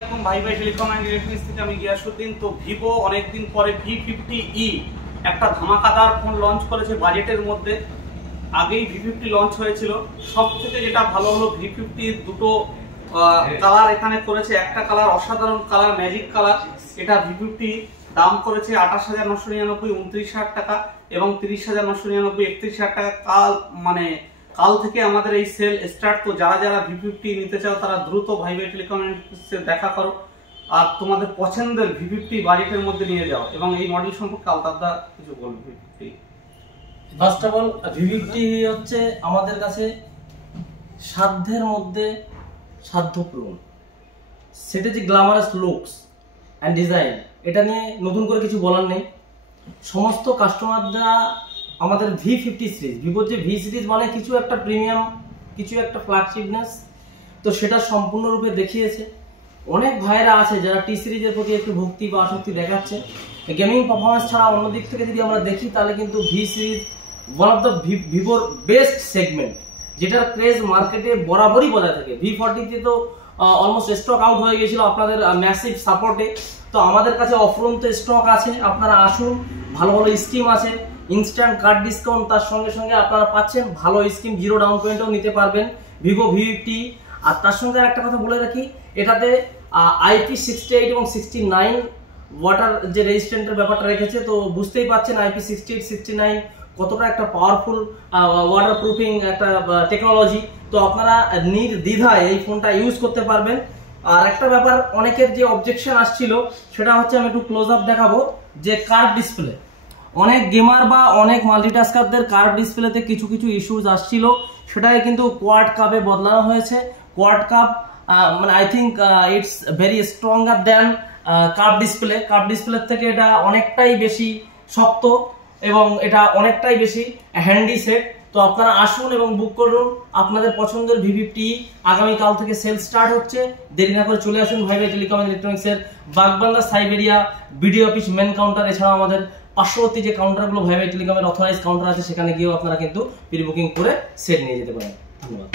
ভাই ভাই telecom and electronics থেকে আমি গিয়াসউদ্দিন। তো ভিভো অনেকদিন পরে V50e একটা ধামাকাদার ফোন লঞ্চ করেছে বাজেটের মধ্যে। আগেই V50 লঞ্চ হয়েছিল। সব থেকে যেটা ভালো হলো V50 দুটো কালার এখানে করেছে। একটা কালার অসাধারণ কালার, ম্যাজিক কালার। এটা V50 দাম করেছে 28,999 29,000 টাকা এবং 30,999 31,000 টাকা। কাল থেকে আমাদের এই সেল স্টার্ট। তো যারা যারা V50 নিতে চাও তারা দ্রুত ভাই ভাই টেলিকম দেখা করো আর তোমাদের পছন্দের V50 বাজেটের মধ্যে নিয়ে যাও। এবং এই মডেল সম্পর্কে আলতাফদা কিছু বলুন। V50 first of all V50 হচ্ছে আমাদের কাছে সাধ্যের মধ্যে সাধ্যপূর্ণ। সেটা যে গ্ল্যামারাস লুকস অ্যান্ড ডিজাইন, এটা নিয়ে নতুন করে কিছু বলার নেই। সমস্ত কাস্টমাররা আমাদের V50 সিরিজ, ভিভোর যে V সিরিজ মানে কিছু একটা প্রিমিয়াম, কিছু একটা ফ্ল্যাগশিপনেস, তো সেটা সম্পূর্ণরূপে দেখিয়েছে। অনেক ভাইয়েরা আছে যারা টি সিরিজের প্রতি একটু ভক্তি বা আসক্তি দেখাচ্ছে। গেমিং পারফরমেন্স ছাড়া অন্য দিক থেকে যদি আমরা দেখি তাহলে কিন্তু V series one of the ভিভোর বেস্ট সেগমেন্ট, যেটার ক্রেজ মার্কেটে বরাবরই বজায় থাকে। V40 তো অলমোস্ট স্টক আউট হয়ে গেছিল আপনাদের ম্যাসিভ সাপোর্টে। তো আমাদের কাছে অফুরন্ত স্টক আছে, আপনারা আসুন। ভালো ভালো স্কিম আছে, ইনস্ট্যান্ট কার্ড ডিসকাউন্ট, তার সঙ্গে সঙ্গে আপনারা পাচ্ছেন ভালো স্কিম, জিরো ডাউন পেমেন্টও নিতে পারবেন ভিভো V50। আর তার সঙ্গে একটা কথা বলে রাখি, এটাতে IP68 এবং 69 ওয়াটার যে রেজিস্ট্যান্টের ব্যাপারটা রেখেছে। তো বুঝতেই পারছেন IP68 69 কতটা একটা পাওয়ারফুল ওয়াটার প্রুফিং একটা টেকনোলজি। তো আপনারা নির্দ্বিধায় এই ফোনটা ইউজ করতে পারবেন। আর একটা ব্যাপার, অনেকের যে অবজেকশন আসছিল সেটা হচ্ছে, আমি একটু ক্লোজ আপ দেখাবো, যে কার্ভ ডিসপ্লে। অনেক গেমার বা অনেক মাল্টিটাস্কারদের কার্ভ ডিসপ্লেতে কিছু কিছু ইস্যুস আসছিল, সেটাই কিন্তু কোয়াড কাপে বদলানো হয়েছে। কোয়াড কাপ মানে I think it's very stronger than curve display. Curve ডিসপ্লের থেকে এটা অনেকটাই বেশি শক্ত এবং এটা অনেকটাই বেশি হ্যান্ডি সেট। তো আপনারা আসুন এবং বুক করুন আপনাদের পছন্দের V50। আগামীকাল থেকে সেল স্টার্ট হচ্ছে, দেরি না করে চলে আসুন ভাই ভাই টেলিকম ইলেকট্রনিক্সের Bagbanda Siberia BDO office main counter. এছাড়াও আমাদের পার্শ্ববর্তী যে কাউন্টারগুলো ভাই ভাই টেলিকমের অথরাইজ কাউন্টার আছে, সেখানে গিয়েও আপনারা কিন্তু প্রি বুকিং করে সেট নিয়ে যেতে পারেন। ধন্যবাদ।